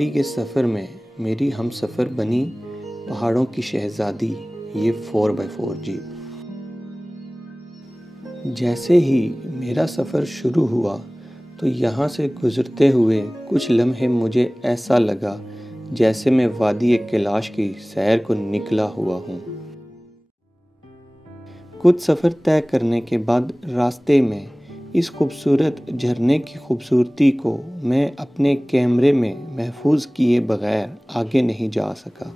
नीलफरी के सफ़र में मेरी हमसफ़र बनी पहाड़ों की शहज़ादी ये 4x4 जीप। जैसे ही मेरा सफ़र शुरू हुआ तो यहाँ से गुज़रते हुए कुछ लम्हे मुझे ऐसा लगा जैसे मैं वादी कैलाश की सैर को निकला हुआ हूँ। कुछ सफ़र तय करने के बाद रास्ते में इस खूबसूरत झरने की खूबसूरती को मैं अपने कैमरे में महफूज किए बगैर आगे नहीं जा सका।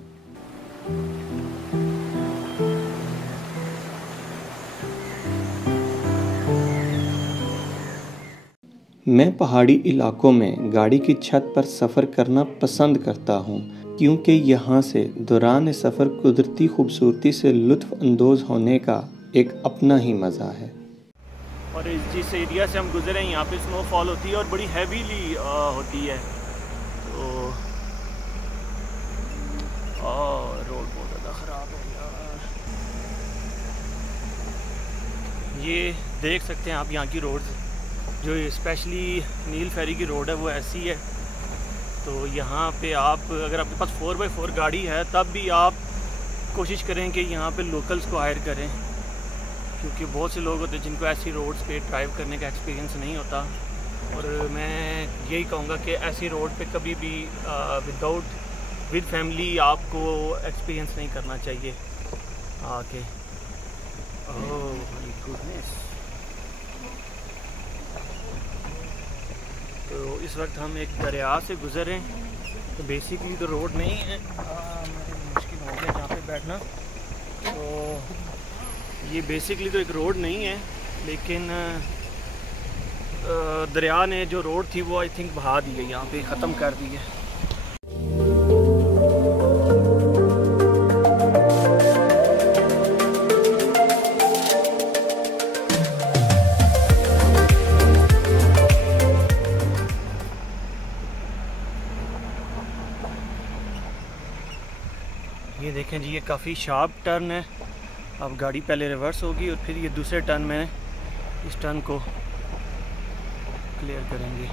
मैं पहाड़ी इलाकों में गाड़ी की छत पर सफ़र करना पसंद करता हूँ क्योंकि यहाँ से दौरान सफ़र कुदरती खूबसूरती से लुत्फ़ अंदोज़ होने का एक अपना ही मज़ा है। और जिस एरिया से हम गुजरे हैं यहाँ पे स्नोफॉल होती है और बड़ी हैवीली होती है, तो रोड बहुत ज़्यादा ख़राब है यार। ये देख सकते हैं आप यहाँ की रोड, जो स्पेशली नीलफरी की रोड है वो ऐसी है। तो यहाँ पे आप अगर आपके पास 4x4 गाड़ी है तब भी आप कोशिश करें कि यहाँ पे लोकल्स को हायर करें, क्योंकि बहुत से लोग होते हैं जिनको ऐसी रोड्स पे ड्राइव करने का एक्सपीरियंस नहीं होता। और मैं यही कहूँगा कि ऐसी रोड पे कभी भी विद फैमिली आपको एक्सपीरियंस नहीं करना चाहिए आके। Oh my goodness. तो इस वक्त हम एक दरिया से गुज़र रहे हैं, तो बेसिकली तो रोड नहीं है, मुश्किल हो गया जहाँ पे बैठना। तो ये बेसिकली तो एक रोड नहीं है, लेकिन दरिया ने जो रोड थी वो आई थिंक बहा दी है, यहाँ पे ख़त्म कर दी है। ये देखें जी, ये काफ़ी शार्प टर्न है। अब गाड़ी पहले रिवर्स होगी और फिर ये दूसरे टर्न में इस टर्न को क्लियर करेंगे।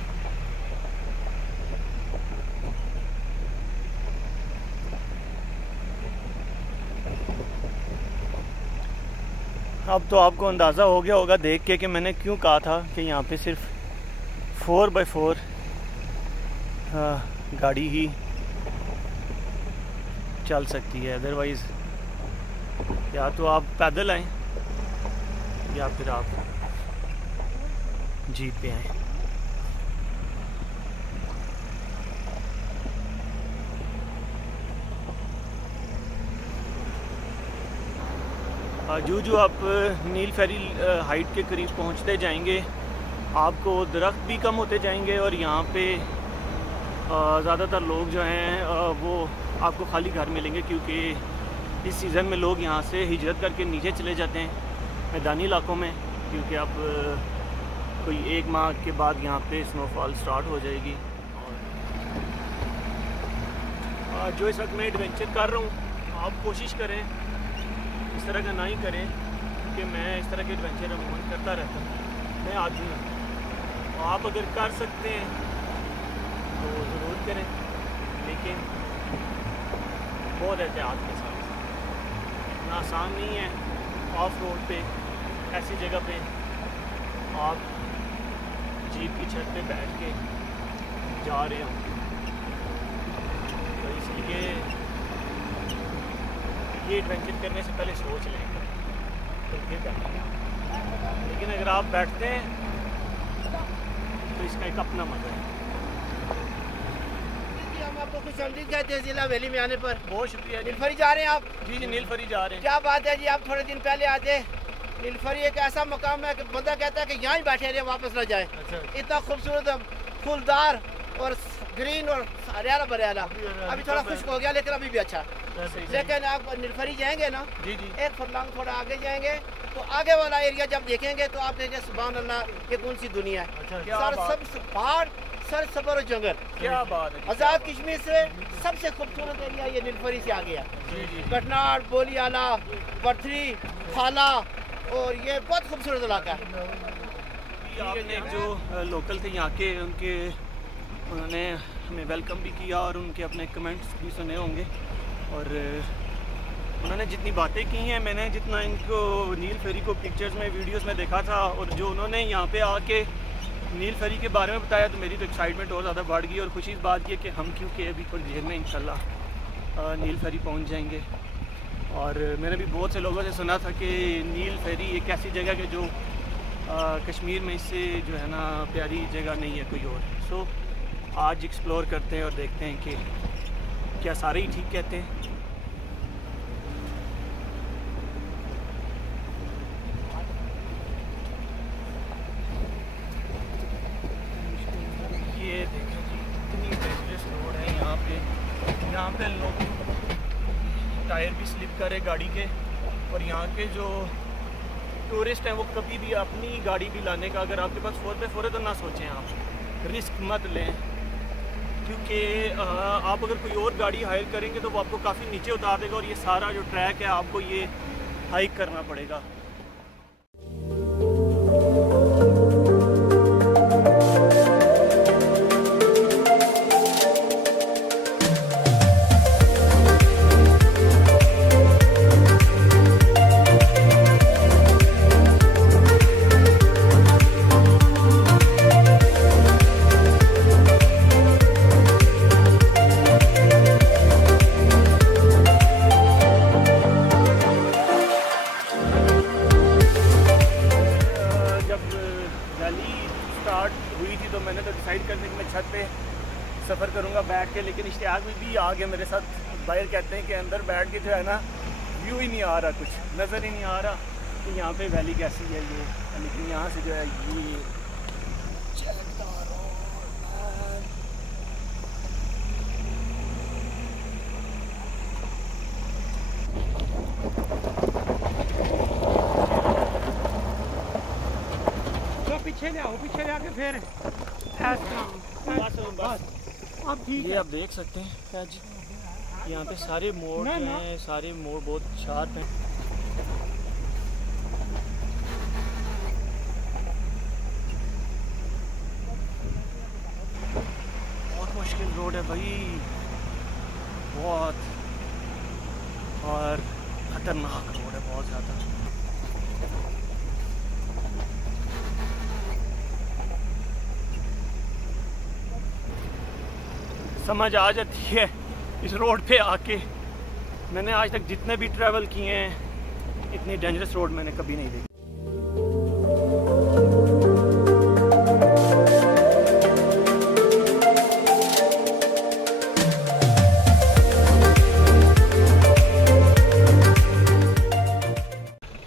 अब तो आपको अंदाज़ा हो गया होगा देख के कि मैंने क्यों कहा था कि यहाँ पे सिर्फ 4x4 गाड़ी ही चल सकती है, अदरवाइज़ या तो आप पैदल आएँ या फिर आप जीप पे आएँ। जो आप नीलफरी हाइट के करीब पहुंचते जाएंगे आपको दरख्त भी कम होते जाएंगे और यहाँ पे ज़्यादातर लोग जो हैं वो आपको खाली घर मिलेंगे, क्योंकि इस सीज़न में लोग यहाँ से हिजरत करके नीचे चले जाते हैं मैदानी इलाकों में, क्योंकि अब कोई 1 माह के बाद यहाँ पे स्नोफॉल स्टार्ट हो जाएगी। और जो इस वक्त मैं एडवेंचर कर रहा हूँ, आप कोशिश करें इस तरह का ना ही करें, कि मैं इस तरह के एडवेंचर अमूमन करता रहता हूँ, मैं आदमी हूँ। तो आप अगर कर सकते हैं तो ज़रूर करें, लेकिन बहुत एहतियात के साथ। इतना आसान नहीं है ऑफ रोड पे ऐसी जगह पे आप जीप की छत पे बैठ के जा रहे हो, तो इसलिए ये एडवेंचर करने से पहले सोच लें तो फिर करेंगे। लेकिन अगर आप बैठते हैं तो इसका एक अपना मज़ा है। हम आपको कुछ समझी कहते हैं जिला वैली में आने पर। बहुत शुक्रिया। नीलफरी जा रहे हैं आप? जी जी, नीलफरी जा रहे हैं। क्या बात है जी, आप थोड़े दिन पहले आते। नीलफरी एक ऐसा मकाम है कि बंदा कहता है कि यहाँ ही बैठे रहे, वापस ना जाए। अच्छा। इतना खूबसूरत फूलदार और ग्रीन और हरियाला भरियाला। अभी थोड़ा खुश्क हो गया लेकिन अभी भी अच्छा। लेकिन आप नीलफरी जाएंगे ना जी जी, एक फुरलांग थोड़ा आगे जाएंगे तो आगे वाला एरिया जब देखेंगे तो आप देखेंगे सुभान अल्लाह, ये कौन सी दुनिया है। सर सब पहाड़, सर सबर और जंगल। क्या बात है। आज़ाद कश्मीर से सबसे खूबसूरत एरिया ये नीलफरी से आ गया। कटनाड़, बोलियाला, पर्थरी, खाला, और ये बहुत खूबसूरत इलाका है। आपने जो लोकल थे यहाँ के, उन्होंने हमें वेलकम भी किया और उनके अपने कमेंट्स भी सुने होंगे। और उन्होंने जितनी बातें की हैं, मैंने जितना इनको नील फेरी को पिक्चर्स में वीडियोस में देखा था और जो उन्होंने यहाँ पे आके नील फेरी के बारे में बताया, तो मेरी तो एक्साइटमेंट और ज़्यादा बढ़ गई। और खुशी इस बात की है कि हम क्योंकि अभी कुछ देर में इंशाल्लाह नील फेरी पहुँच जाएंगे। और मैंने भी बहुत से लोगों से सुना था कि नील फेरी एक ऐसी जगह के जो कश्मीर में इससे जो है ना प्यारी जगह नहीं है कोई और। सो आज एक्सप्लोर करते हैं और देखते हैं कि क्या सारे ही ठीक कहते हैं। ये देखें जी, इतनी डेंजरस रोड है यहाँ पे लोग टायर भी स्लिप करे गाड़ी के। और यहाँ के जो टूरिस्ट हैं वो कभी भी अपनी गाड़ी भी लाने का, अगर आपके पास 4x4 है तो ना सोचें, आप रिस्क मत लें, क्योंकि आप अगर कोई और गाड़ी हायर करेंगे तो वो आपको काफ़ी नीचे उतार देगा और ये सारा जो ट्रैक है आपको ये हाइक करना पड़ेगा। तो मैंने तो डिसाइड कर दिया कि मैं छत पे सफ़र करूँगा बैठ के, लेकिन इश्तियाक भी आ गया मेरे साथ। बाहर कहते हैं कि अंदर बैठ के जो है ना व्यू ही नहीं आ रहा, कुछ नज़र ही नहीं आ रहा कि यहाँ पे वैली कैसी है ये। लेकिन यहाँ से जो है ये पीछे ले आके फिर अब ठीक है। आप देख सकते हैं आज यहाँ पे सारे मोड़ हैं, सारे मोड़ बहुत शार्प हैं। बहुत मुश्किल रोड है भाई, बहुत, और खतरनाक रोड है बहुत ज़्यादा। समझ आ जाती है इस रोड पे आके। मैंने आज तक जितने भी ट्रैवल किए हैं इतनी डेंजरस रोड मैंने कभी नहीं देखी।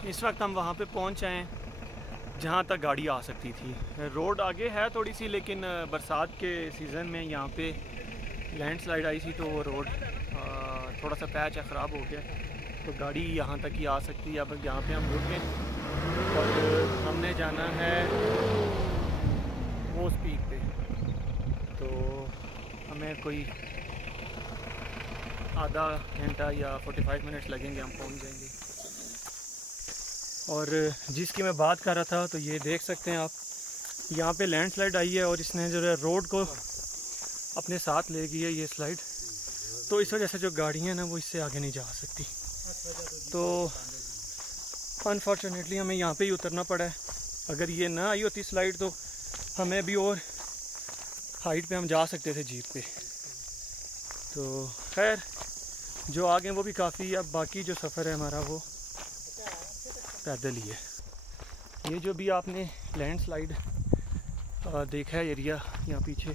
इस वक्त हम वहाँ पे पहुँच आए हैं जहाँ तक गाड़ी आ सकती थी। रोड आगे है थोड़ी सी, लेकिन बरसात के सीज़न में यहाँ पे लैंडस्लाइड आई थी तो वो रोड थोड़ा सा पैच ख़राब हो गया, तो गाड़ी यहाँ तक ही आ सकती है। अब यहाँ पे हम रुके और हमने जाना है वो स्पीड पे, तो हमें कोई आधा घंटा या 45 मिनट्स लगेंगे, हम पहुँच जाएंगे। और जिसकी मैं बात कर रहा था, तो ये देख सकते हैं आप, यहाँ पे लैंडस्लाइड आई है और इसने जो है रोड को अपने साथ ले गई है ये स्लाइड, तो इस वजह से जो गाड़ियाँ हैं ना वो इससे आगे नहीं जा सकती। तो अनफॉर्चुनेटली हमें यहाँ पे ही उतरना पड़ा है। अगर ये ना आई होती स्लाइड तो हमें भी और हाइट पे हम जा सकते थे जीप पे। तो खैर जो आगे वो भी काफ़ी, अब बाकी जो सफ़र है हमारा वो पैदल ही है। ये जो भी आपने लैंडस्लाइड देखा है एरिया यहाँ पीछे,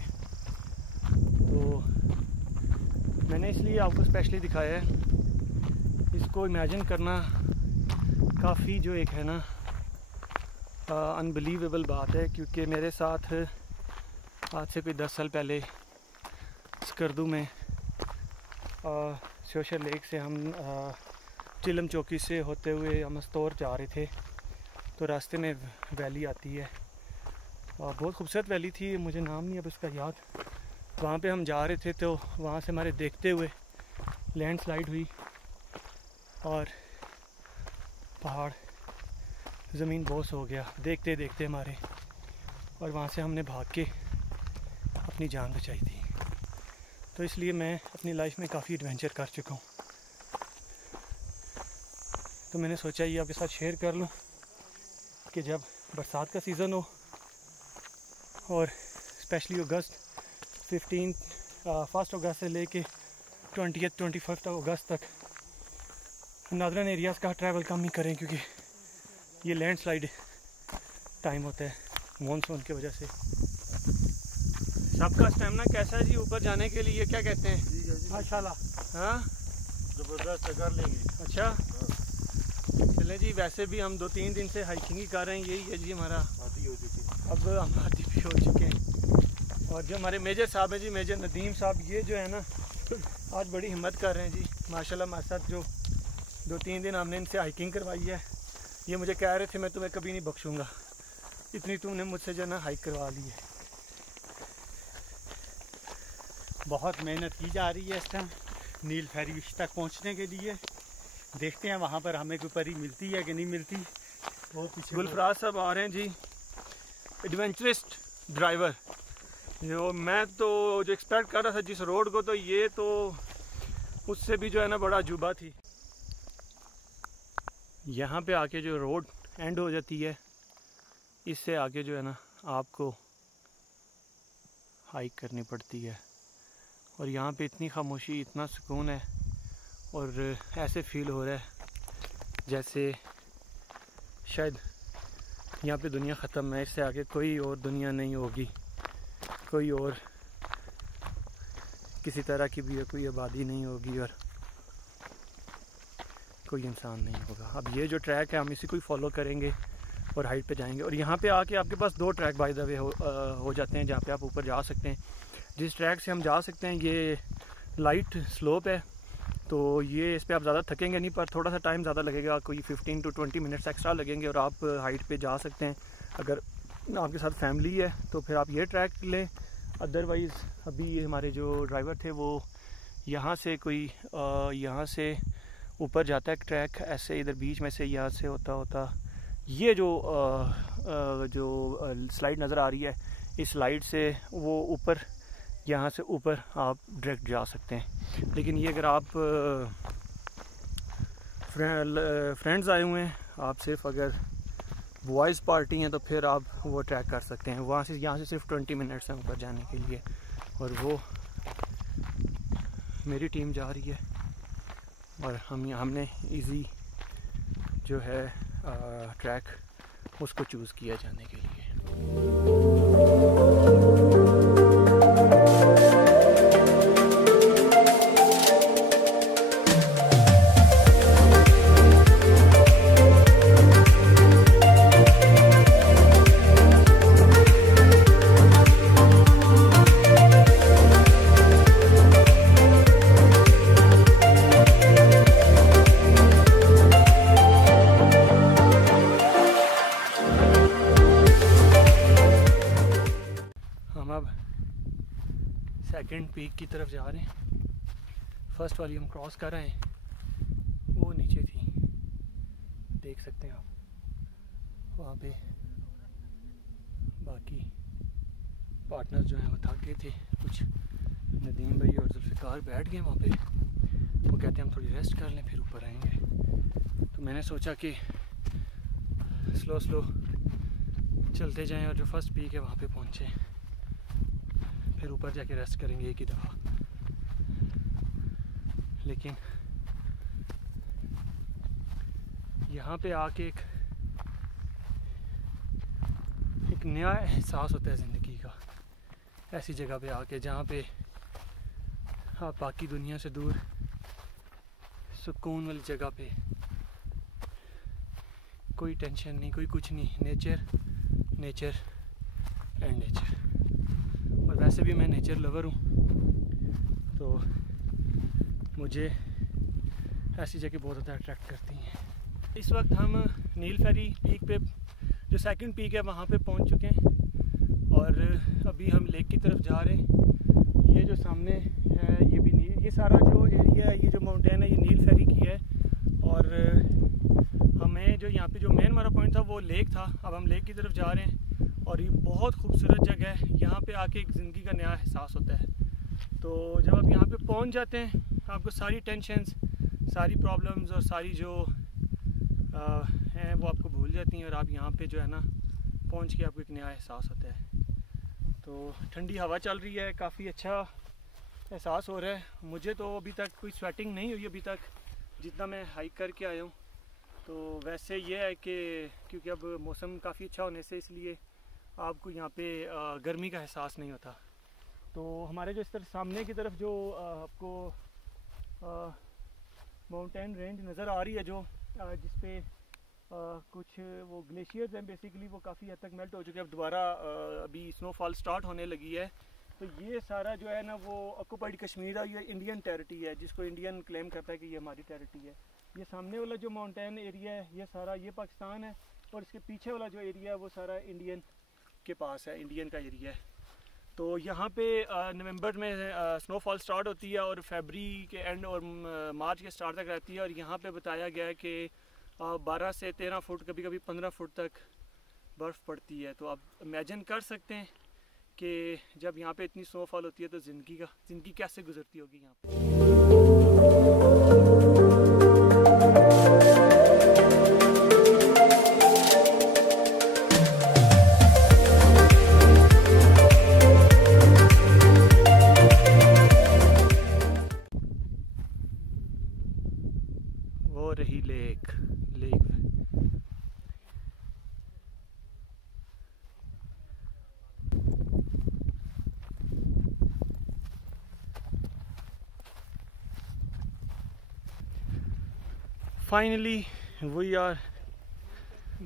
तो मैंने इसलिए आपको स्पेशली दिखाया है। इसको इमेजिन करना काफ़ी जो एक है ना अनबिलीवेबल बात है, क्योंकि मेरे साथ आज से कोई 10 साल पहले स्कर्दू में सोशल लेक से हम चिलम चौकी से होते हुए अमस्तौर जा रहे थे, तो रास्ते में वैली आती है, बहुत खूबसूरत वैली थी, मुझे नाम नहीं अब उसका याद। वहाँ पे हम जा रहे थे तो वहाँ से हमारे देखते हुए लैंडस्लाइड हुई और पहाड़ ज़मीन बोस हो गया देखते देखते हमारे, और वहाँ से हमने भाग के अपनी जान बचाई थी। तो इसलिए मैं अपनी लाइफ में काफ़ी एडवेंचर कर चुका हूँ। तो मैंने सोचा ये आपके साथ शेयर कर लूँ कि जब बरसात का सीज़न हो और स्पेशली अगस्त 1 अगस्त से लेके 21 अगस्त तक नॉर्दर्न एरियाज़ का ट्रैवल कम ही करें, क्योंकि ये लैंडस्लाइड टाइम होता है मॉनसून की वजह से। सबका स्टेमिना कैसा है जी ऊपर जाने के लिए, क्या कहते हैं? माशाल्लाह, हाँ ज़बरदस्त कर लेंगे। अच्छा चलें जी, वैसे भी हम 2-3 दिन से हाइकिंग ही कर रहे हैं, यही है जी हमारा आदि हो चुकी है। अब हम आदि भी हो चुके हैं। और जो हमारे मेजर साहब हैं जी, मेजर नदीम साहब, ये जो है ना आज बड़ी हिम्मत कर रहे हैं जी माशाल्लाह। हमारे साथ जो 2-3 दिन हमने इनसे हाइकिंग करवाई है, ये मुझे कह रहे थे मैं तुम्हें कभी नहीं बख्शूंगा, इतनी तुमने मुझसे जो है ना हाइक करवा ली है। बहुत मेहनत की जा रही है इस टाइम नील फेरी तक पहुंचने के लिए। देखते हैं वहाँ पर हमें कोई परी मिलती है कि नहीं मिलती। बहुत पीछे गुलफराज साहब आ रहे हैं जी, एडवेंचरिस्ट ड्राइवर। जो मैं तो जो एक्सपेक्ट कर रहा था जिस रोड को, तो ये तो उससे भी जो है ना बड़ा अजूबा थी। यहाँ पे आके जो रोड एंड हो जाती है, इससे आगे जो है ना आपको हाइक करनी पड़ती है। और यहाँ पे इतनी खामोशी, इतना सुकून है, और ऐसे फील हो रहा है जैसे शायद यहाँ पे दुनिया ख़त्म है, इससे आगे कोई और दुनिया नहीं होगी, कोई और किसी तरह की भी कोई आबादी नहीं होगी और कोई इंसान नहीं होगा। अब ये जो ट्रैक है हम इसी को ही फॉलो करेंगे और हाइट पे जाएंगे। और यहाँ पे आके आपके पास 2 ट्रैक बाय द वे हो जाते हैं जहाँ पे आप ऊपर जा सकते हैं। जिस ट्रैक से हम जा सकते हैं ये लाइट स्लोप है, तो ये इस पर आप ज़्यादा थकेंगे नहीं, पर थोड़ा सा टाइम ज़्यादा लगेगा, कोई 15 to 20 मिनट्स एक्स्ट्रा लगेंगे और आप हाइट पे जा सकते हैं। अगर आपके साथ फैमिली है तो फिर आप ये ट्रैक लें, अदरवाइज़ अभी हमारे जो ड्राइवर थे वो यहाँ से यहाँ से ऊपर जाता है ट्रैक, ऐसे इधर बीच में से यहाँ से होता ये जो स्लाइड नज़र आ रही है, इस स्लाइड से वो ऊपर, यहाँ से ऊपर आप डायरेक्ट जा सकते हैं। लेकिन ये अगर आप फ्रेंड्स आए हुए हैं, आप सिर्फ अगर बॉयज़ पार्टी हैं, तो फिर आप वो ट्रैक कर सकते हैं। वहाँ से यहाँ से सिर्फ 20 मिनट्स हैं ऊपर जाने के लिए, और वो मेरी टीम जा रही है और हमने इजी जो है ट्रैक उसको चूज़ किया जाने के लिए। सेकंड पीक की तरफ जा रहे हैं। फर्स्ट वाली हम क्रॉस कर रहे हैं, वो नीचे थी, देख सकते हैं आप। वहाँ पे बाकी पार्टनर्स जो हैं वो थक गए थे, कुछ नदीम भाई और जुल्फ़िकार बैठ गए वहाँ पे। वो कहते हैं हम थोड़ी रेस्ट कर लें फिर ऊपर आएंगे। तो मैंने सोचा कि स्लो चलते जाएं और जो फर्स्ट पीक है वहाँ पे पहुँचे, फिर ऊपर जाके रेस्ट करेंगे एक ही दफ़ा। लेकिन यहाँ पे आके एक नया एहसास होता है ज़िंदगी का, ऐसी जगह पे आके जहाँ पे आप बाकी दुनिया से दूर सुकून वाली जगह पे, कोई टेंशन नहीं, कोई कुछ नहीं, नेचर एंड नेचर। और वैसे भी मैं नेचर लवर हूँ, तो मुझे ऐसी जगह बहुत ज़्यादा अट्रैक्ट करती हैं। इस वक्त हम नील फेरी पीक पे, जो सेकंड पीक है, वहाँ पे पहुँच चुके हैं और अभी हम लेक की तरफ जा रहे हैं। ये जो सामने है ये भी ये सारा जो एरिया है, ये जो माउंटेन है, ये नील फेरी की है। और हमें जो यहाँ पे जो मेन हमारा पॉइंट था वो लेक था, अब हम लेक की तरफ जा रहे हैं। और ये बहुत खूबसूरत जगह है, यहाँ पे आके एक ज़िंदगी का नया एहसास होता है। तो जब आप यहाँ पे पहुँच जाते हैं आपको सारी टेंशन्स, सारी प्रॉब्लम्स और सारी जो हैं वो आपको भूल जाती हैं और आप यहाँ पे जो है ना पहुँच के आपको एक नया एहसास होता है। तो ठंडी हवा चल रही है, काफ़ी अच्छा एहसास हो रहा है। मुझे तो अभी तक कोई स्वेटिंग नहीं हुई अभी तक, जितना मैं हाइक करके आया हूँ। तो वैसे ये है कि क्योंकि अब मौसम काफ़ी अच्छा होने से इसलिए आपको यहाँ पे गर्मी का एहसास नहीं होता। तो हमारे जो इस तरफ सामने की तरफ जो आपको माउंटेन रेंज नज़र आ रही है, जो जिस पे कुछ वो ग्लेशियर्स हैं बेसिकली, वो काफ़ी हद तक मेल्ट हो चुके हैं। अब दोबारा अभी स्नोफॉल स्टार्ट होने लगी है। तो ये सारा जो है ना वो ऑक्यूपाइड कश्मीर है, ये इंडियन टेरिटरी है, जिसको इंडियन क्लेम करता है कि ये हमारी टेरिटरी है। ये सामने वाला जो माउंटेन एरिया है ये सारा ये पाकिस्तान है, और इसके पीछे वाला जो एरिया है वो सारा इंडियन के पास है, इंडियन का एरिया है। तो यहाँ पे नवंबर में स्नोफॉल स्टार्ट होती है और फरवरी के एंड और मार्च के स्टार्ट तक रहती है। और यहाँ पे बताया गया है कि 12 से 13 फुट, कभी कभी 15 फुट तक बर्फ़ पड़ती है। तो आप इमेजिन कर सकते हैं कि जब यहाँ पे इतनी स्नोफॉल होती है तो ज़िंदगी कैसे गुजरती होगी यहाँ पे। वो रही lake. Finally, we are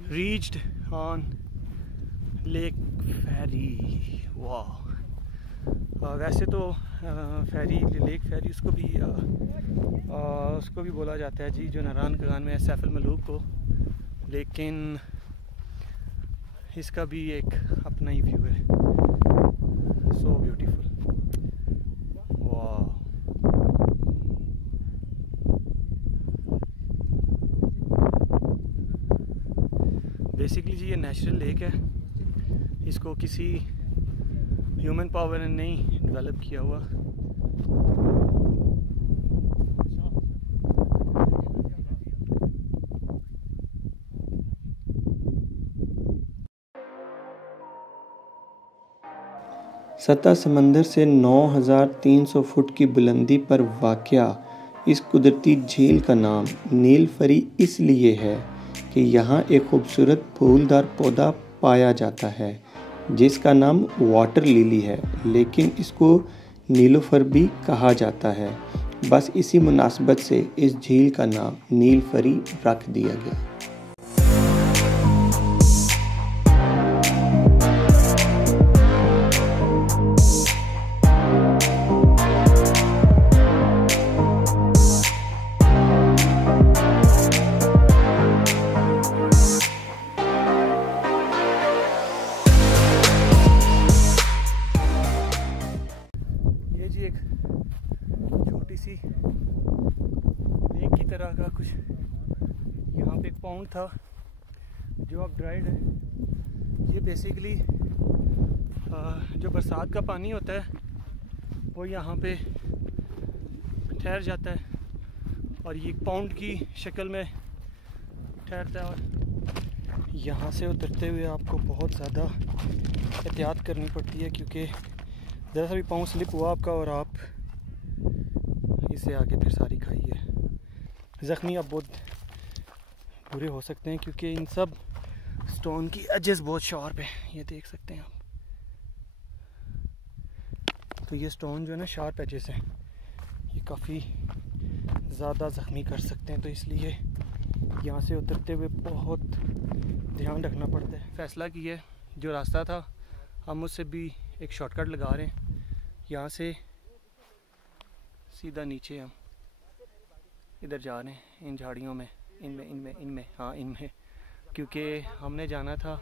reached on Lake Ferry. Wow. वैसे तो फेरी, लेक फेरी उसको भी बोला जाता है जी, जो नारायण कगान में है, सैफ अल मलूक को, लेकिन इसका भी एक अपना ही व्यू है। So beautiful. वाह। बेसिकली जी ये नेचुरल लेक है, इसको किसी ह्यूमन पावर ने नहीं डेवलप किया हुआ। सतह समंदर से 9300 फुट की बुलंदी पर वाक़या इस कुदरती झील का नाम नील फरी इसलिए है कि यहाँ एक खूबसूरत फूलदार पौधा पाया जाता है जिसका नाम वाटर लिली है, लेकिन इसको नीलोफर भी कहा जाता है। बस इसी मुनासबत से इस झील का नाम नील फरी रख दिया गया। सी लेक की तरह का कुछ यहाँ पे एक पॉन्ड था जो अब ड्राइड है। ये बेसिकली जो बरसात का पानी होता है वो यहाँ पे ठहर जाता है और ये पॉन्ड की शक्ल में ठहरता है। और यहाँ से उतरते हुए आपको बहुत ज़्यादा एहतियात करनी पड़ती है, क्योंकि ज़रा सा भी पाँव स्लिप हुआ आपका और आप इससे आगे फिर सारी खाई है। ज़ख्मी आप बहुत बुरे हो सकते हैं, क्योंकि इन सब स्टोन की एजेस बहुत शार्प है, ये देख सकते हैं आप। तो ये स्टोन जो है ना शार्प एजेस हैं, ये काफ़ी ज़्यादा ज़ख्मी कर सकते हैं। तो इसलिए यहाँ से उतरते हुए बहुत ध्यान रखना पड़ता है। फ़ैसला किया जो रास्ता था हम उससे भी एक शॉर्टकट लगा रहे हैं। यहाँ से सीधा नीचे हम इधर जा रहे हैं, इन झाड़ियों में, इनमें क्योंकि हमने जाना था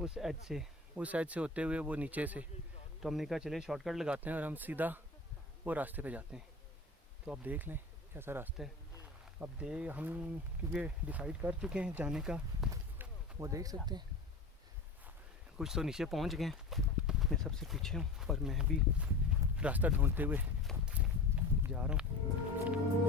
उस एज से होते हुए वो नीचे से। तो हमने कहा चले शॉर्टकट लगाते हैं और हम सीधा वो रास्ते पे जाते हैं। तो आप देख लें कैसा रास्ता है। अब हम क्योंकि डिसाइड कर चुके हैं जाने का, वो देख सकते हैं। कुछ तो नीचे पहुंच गए, मैं सबसे पीछे हूँ और मैं भी रास्ता ढूंढते हुए जा रहा हूँ।